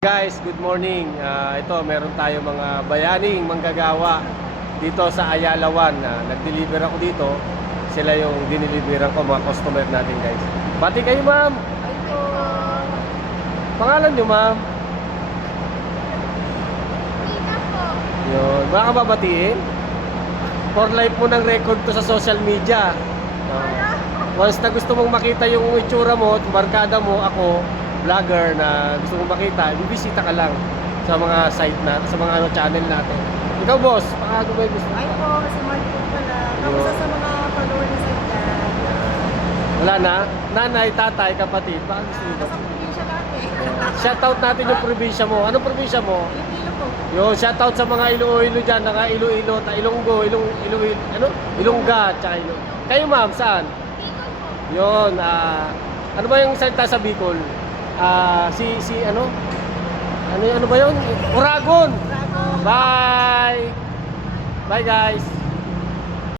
Guys, good morning. Ito, meron tayo mga bayaning manggagawa dito sa Ayala 1. Nag-deliver ako dito. Sila yung diniliveran ko, mga customer natin, guys. Bati kayo, ma'am. Pangalan nyo, ma'am? Yun. Baka babatiin? For life mo ng record to sa social media. Once na gusto mong makita yung itsura mo, barkada mo, ako, vlogger na gusto mong makita, bibisita ka lang sa mga site na, sa mga channel natin. Ikaw, boss, paano ba yung gusto mo? Ay po, si Marco pala. Kamusta sa mga follower ni Sir Dan? Wala na? Nanay, tatay, kapatid, baka gusto mo ba? Nasa probinsya natin. Shoutout natin yung probinsya mo. Anong probinsya mo? Iloilo po. Yung shoutout sa mga Iloilo dyan, naka Iloilo, Ilonggo, Ilongga, tsaka Ilo. Kayo, ma'am, saan? Yun, ano ba yung salita sa Bicol? Ano ba yun? Uragon! Bravo. Bye! Bye, guys!